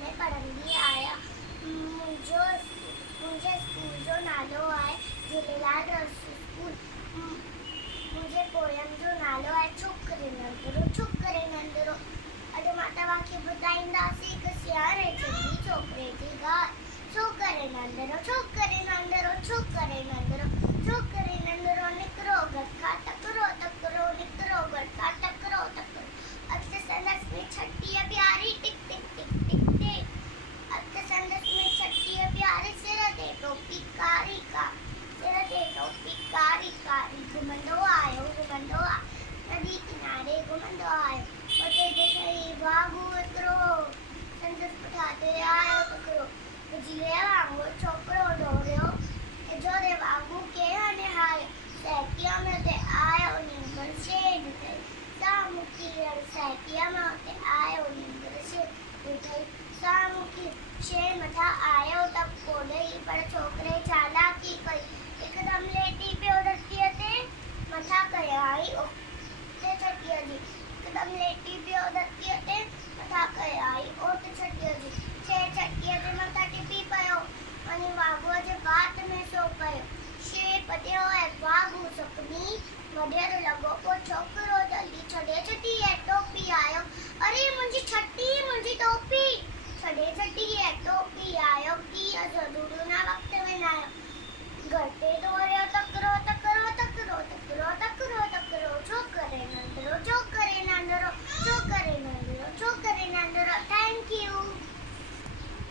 में पढ़ंदी आहियां। मुंहिंजे स्कूल जो नालो आहे झूलेलाल गर्ल्स स्कूल। मुंहिंजे पोयम जो नालो आहे चुप करे नंढड़ो, चुप करे नंढड़ो। अॼु मां तव्हांखे ॿुधाईंदासीं हिकु सियाणे चुंगी छोकिरे जी ॻाल्हि। छो करे नंढड़ो, छो करे नंढड़ो, छो करे नंढड़ो, छो करे नंढड़ो, निकिरो गटका टकरो टकरो, निकिरो गटका टकरो टकरो। अॻिते संदसि में छटीह प्यारी टिक टिक टिक टिक टिक। अॻिते संदसि में छटीह प्यारी, सिर ते टोपी कारी का, सिर ते टोपी कारी कारी। घुमंदो आयो नदी किनारे घुमंदो आयो, उते ॾिठई बाबू हिकिड़ो, संदसि पुठाते आयो तकिड़ो। बिजलीअ वांगुरु छोकिरो दौड़ियो, जोरे बाबू खे निहारियो। साइकीअ में उते आयो नींगर शेर ॾिठई, साम्हूं कीअं साइकीअ में उते आयो नींगर शेर ॾिठई, साम्हूं शेर मथां आयो टपको ॾेई, पर छोकिरे चालाकी कई, हिकदमि लेटी पियो धरतीअ ते, मथां कयाई ओट छटीअ जी, हिकदमि लेटी पियो धरतीअ ते, मथां कयाई ओट छटीअ जी। शेर छटीअ ते मथां टिपी पियो, वञी बाबूअ जे वात में सो पियो। शेर पटियो ऐं बाबू सुकनी वढियल लॻो